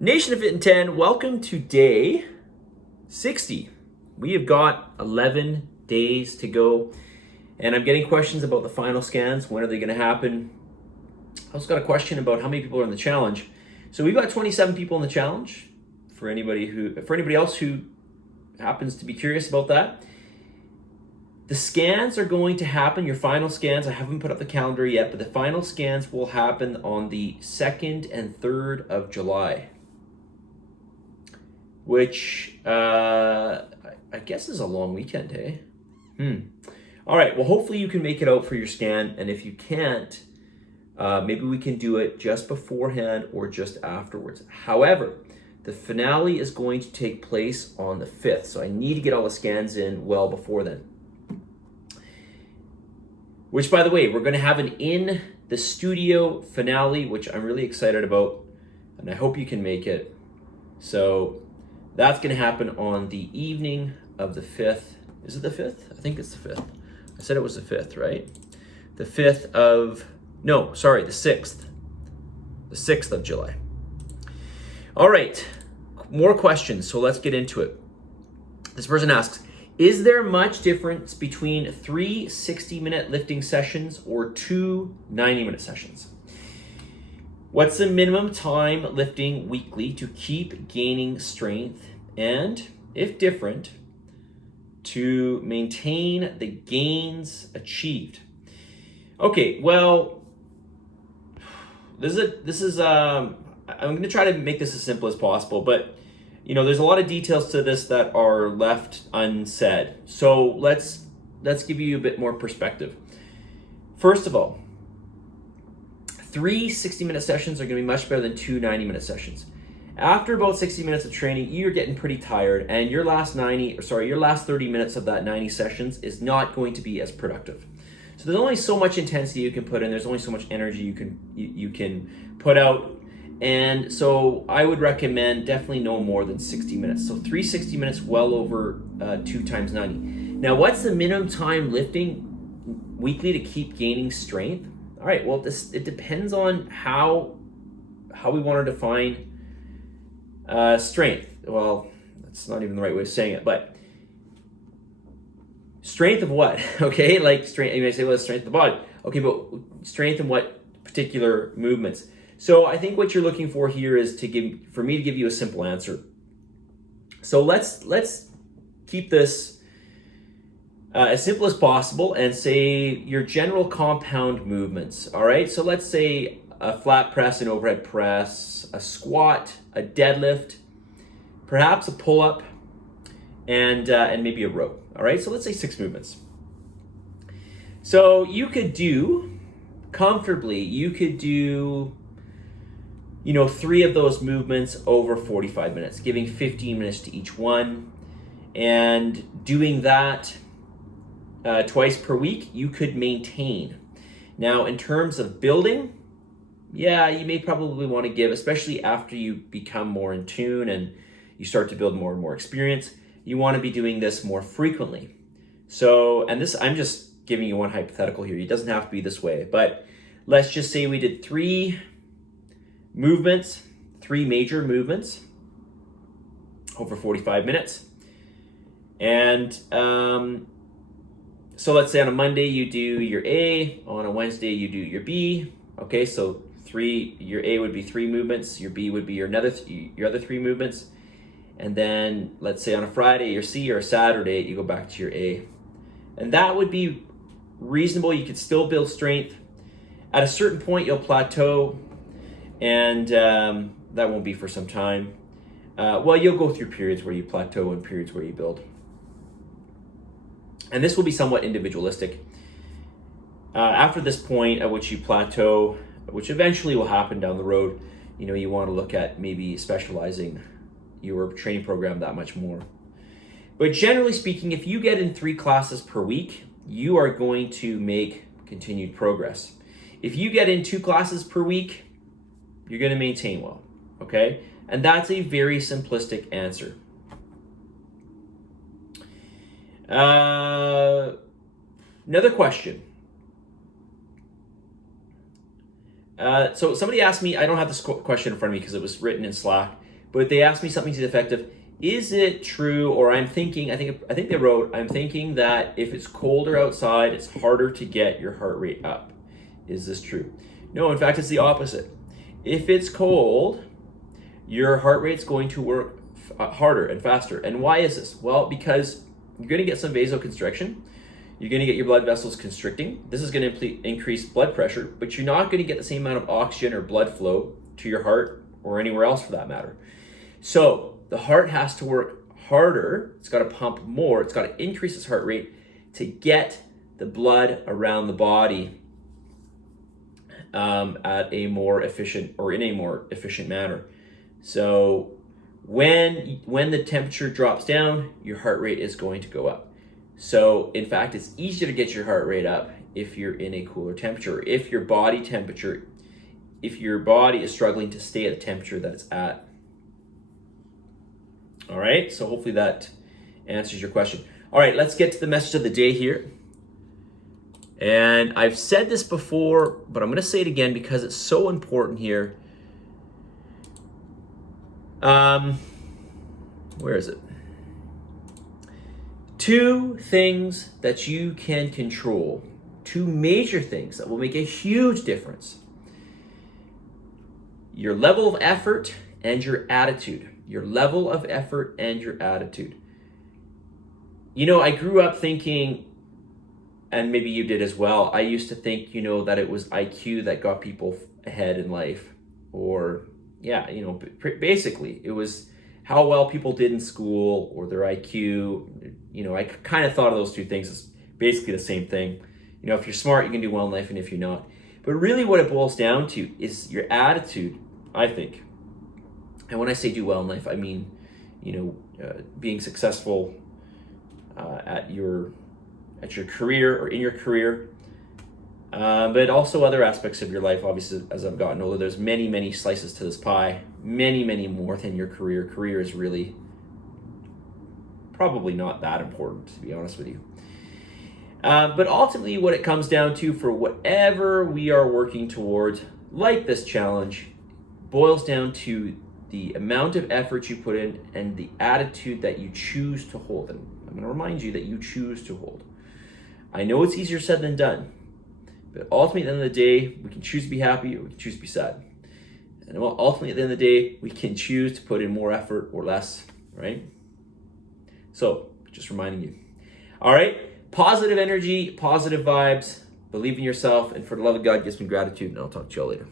Nation of Fit in 10, welcome to day 60. We have got 11 days to go, and I'm getting questions about the final scans. When are they going to happen? I also got a question about how many people are in the challenge. So we've got 27 people in the challenge. For anybody else who happens to be curious about that, the scans are going to happen. Your final scans, I haven't put up the calendar yet, but the final scans will happen on the 2nd and 3rd of July. Which I guess is a long weekend, hey? All right, well, hopefully you can make it out for your scan, and if you can't, maybe we can do it just beforehand or just afterwards. However, the finale is going to take place on the 5th, so I need to get all the scans in well before then. Which, by the way, we're going to have an in the studio finale, which I'm really excited about, and I hope you can make it. So that's going to happen on the evening of the 5th. Is it the 5th? I think it's the 5th. I said it was the 5th, right? The 6th. The 6th of July. All right, more questions, so let's get into it. This person asks, is there much difference between 3 60-minute lifting sessions or 2 90-minute sessions? What's the minimum time lifting weekly to keep gaining strength and, if different, to maintain the gains achieved? Okay, well, I'm going to try to make this as simple as possible, but there's a lot of details to this that are left unsaid. So let's give you a bit more perspective. First of all, 3 60-minute sessions are going to be much better than 2 90-minute sessions. After about 60 minutes of training, you're getting pretty tired, and your last 30 minutes of that 90 sessions is not going to be as productive. So there's only so much intensity you can put in. There's only so much energy you can put out. And so I would recommend definitely no more than 60 minutes. So 3 60 minutes, well over 2 times 90. Now, what's the minimum time lifting weekly to keep gaining strength? All right, well, it depends on how we want to define strength. Well, that's not even the right way of saying it, but strength of what? Okay, like strength. You may say, well, strength of the body. Okay, but strength in what particular movements? So I think what you're looking for here is for me to give you a simple answer. So let's keep this as simple as possible and say your general compound movements. All right, so let's say a flat press and overhead press, a squat, a deadlift, perhaps a pull-up, and maybe a row. All right, so let's say 6 movements. So you could do 3 of those movements over 45 minutes, giving 15 minutes to each one. And doing that twice per week, you could maintain. Now, in terms of building, you may probably want to give, especially after you become more in tune and you start to build more and more experience, you want to be doing this more frequently. So, and this, I'm just giving you one hypothetical here. It doesn't have to be this way, but let's just say we did 3 major movements over 45 minutes. And so let's say on a Monday you do your A, on a Wednesday you do your B. Okay, so your A would be 3 movements, your B would be your other 3 movements. And then let's say on a Friday your C, or a Saturday you go back to your A. And that would be reasonable. You could still build strength. At a certain point you'll plateau, and that won't be for some time. You'll go through periods where you plateau and periods where you build. And this will be somewhat individualistic. After this point at which you plateau, which eventually will happen down the road, you want to look at maybe specializing your training program that much more. But generally speaking, if you get in 3 classes per week, you are going to make continued progress. If you get in 2 classes per week, you're going to maintain well, okay? And that's a very simplistic answer. Another question. So somebody asked me, I don't have this question in front of me because it was written in Slack. But they asked me something to the effect of, is it true, or I'm thinking, I think they wrote, I'm thinking that if it's colder outside, it's harder to get your heart rate up. Is this true? No, in fact, it's the opposite. If it's cold, your heart rate's going to work harder and faster. And why is this? Well, because you're going to get some vasoconstriction. You're going to get your blood vessels constricting. This is going to increase blood pressure, but you're not going to get the same amount of oxygen or blood flow to your heart or anywhere else for that matter. So the heart has to work harder. It's got to pump more. It's got to increase its heart rate to get the blood around the body at a more efficient, or in a more efficient manner. So when the temperature drops down, your heart rate is going to go up. So in fact, it's easier to get your heart rate up if you're in a cooler temperature, if your body is struggling to stay at the temperature that it's at. All right, so hopefully that answers your question. All right, let's get to the message of the day here. And I've said this before, but I'm going to say it again because it's so important here. Where is it? 2 things that you can control. 2 major things that will make a huge difference. Your level of effort and your attitude. Your level of effort and your attitude. You know, I grew up thinking, and maybe you did as well, I used to think, you know, that it was IQ that got people ahead in life. Or, yeah, you know, basically, it was how well people did in school or their IQ. You know, I kind of thought of those 2 things as basically the same thing. You know, if you're smart, you can do well in life, and if you're not. But really what it boils down to is your attitude, I think. And when I say do well in life, I mean, you know, being successful at your career or in your career, but also other aspects of your life. Obviously, as I've gotten older, there's many, many slices to this pie, many, many more than your career. Career is really probably not that important, to be honest with you. But ultimately, what it comes down to for whatever we are working towards, like this challenge, boils down to the amount of effort you put in and the attitude that you choose to hold. And I'm going to remind you that you choose to hold. I know it's easier said than done, but ultimately at the end of the day, we can choose to be happy or we can choose to be sad. And ultimately at the end of the day, we can choose to put in more effort or less, right? So just reminding you. All right, positive energy, positive vibes, believe in yourself, and for the love of God, give me gratitude, and I'll talk to you all later.